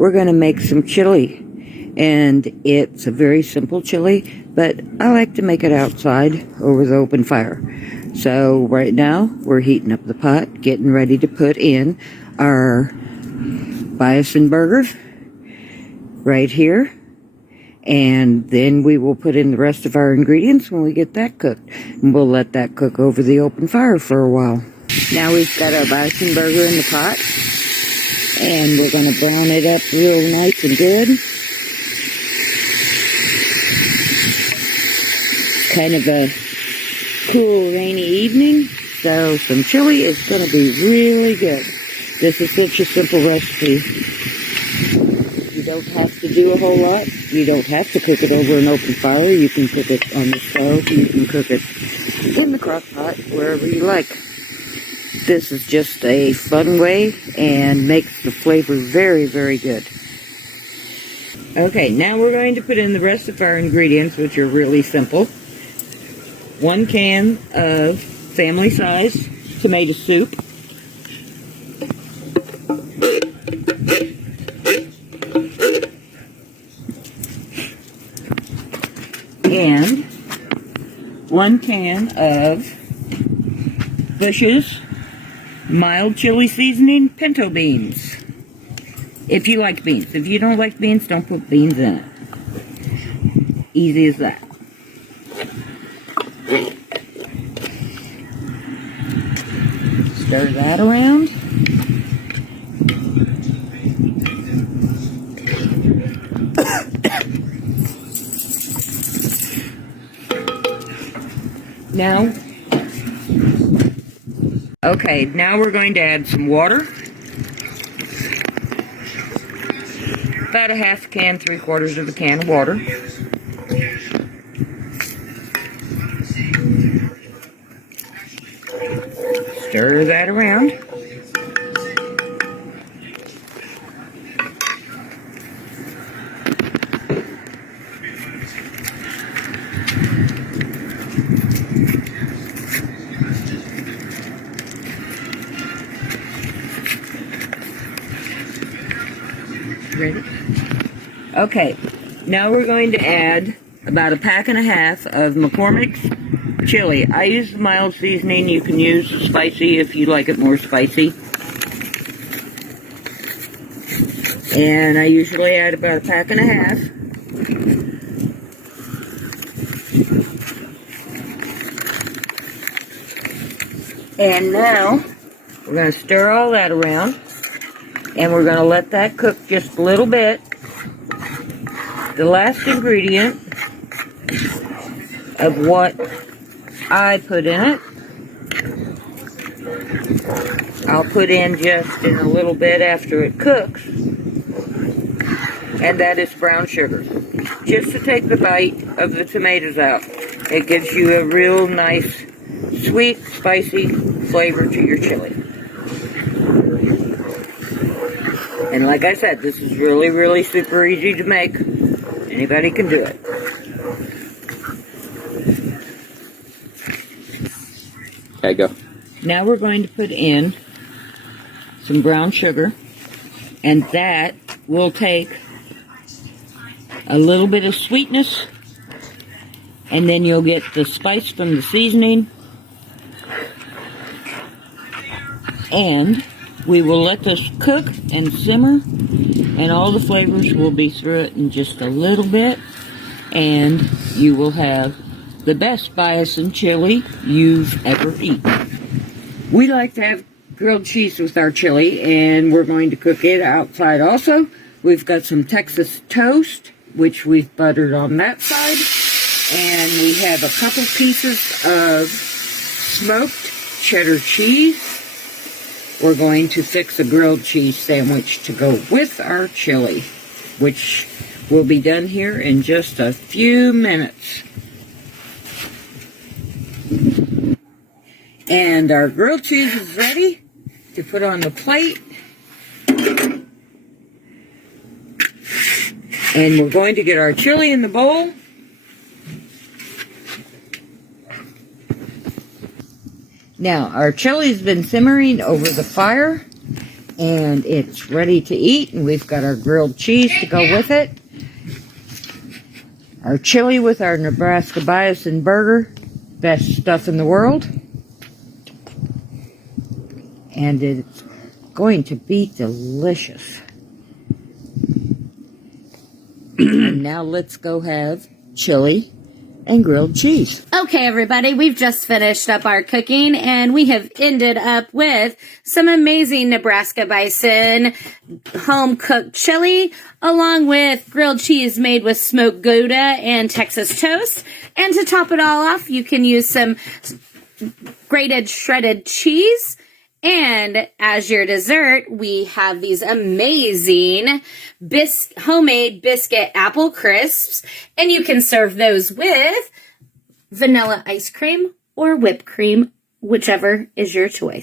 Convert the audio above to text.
we're going to make some chili. And it's a very simple chili, but I like to make it outside over the open fire. So right now, we're heating up the pot, getting ready to put in our Bison burger right here. And then we will put in the rest of our ingredients when we get that cooked. And we'll let that cook over the open fire for a while. Now we've got our Bison burger in the pot. And we're going to brown it up real nice and good. Kind of a cool, rainy evening, so some chili is going to be really good. This is such a simple recipe. You don't have to do a whole lot. You don't have to cook it over an open fire. You can cook it on the stove. You can cook it in the crock pot, wherever you like. This is just a fun way and makes the flavor very, very good. Okay, now we're going to put in the rest of our ingredients, which are really simple. 1 can of family-size tomato soup. And 1 can of Bush's mild chili seasoning pinto beans. If you like beans. If you don't like beans, don't put beans in it. Easy as that. Stir that around. Now we're going to add some water. About a half a can, 3/4 of a can of water. Stir that around. Ready? Okay, now we're going to add about 1.5 packs of McCormick's chili. I use the mild seasoning. You can use the spicy if you like it more spicy. And I usually add about 1.5 packs. And now we're going to stir all that around. And we're going to let that cook just a little bit. The last ingredient of what I put in it, I'll put in just in a little bit after it cooks. And that is brown sugar. Just to take the bite of the tomatoes out. It gives you a real nice, sweet, spicy flavor to your chili. And like I said, this is really, really super easy to make. Anybody can do it. Okay, go. Now we're going to put in some brown sugar. And that will take a little bit of sweetness. And then you'll get the spice from the seasoning. And we will let this cook and simmer, and all the flavors will be through it in just a little bit, and you will have the best Bison chili you've ever eaten. We like to have grilled cheese with our chili, and we're going to cook it outside also. We've got some Texas toast, which we've buttered on that side, and we have a couple pieces of smoked cheddar cheese. We're going to fix a grilled cheese sandwich to go with our chili, which will be done here in just a few minutes. And our grilled cheese is ready to put on the plate. And we're going to get our chili in the bowl. Now, our chili's been simmering over the fire, And it's ready to eat, and we've got our grilled cheese to go with it. Our chili with our Nebraska Bison burger. Best stuff in the world. And it's going to be delicious. And now let's go have chili and grilled cheese. Okay, everybody, we've just finished up our cooking, and we have ended up with some amazing Nebraska Bison home-cooked chili, along with grilled cheese made with smoked Gouda and Texas toast. And to top it all off, you can use some grated shredded cheese. And as your dessert, we have these amazing homemade biscuit apple crisps, and you can serve those with vanilla ice cream or whipped cream, whichever is your choice.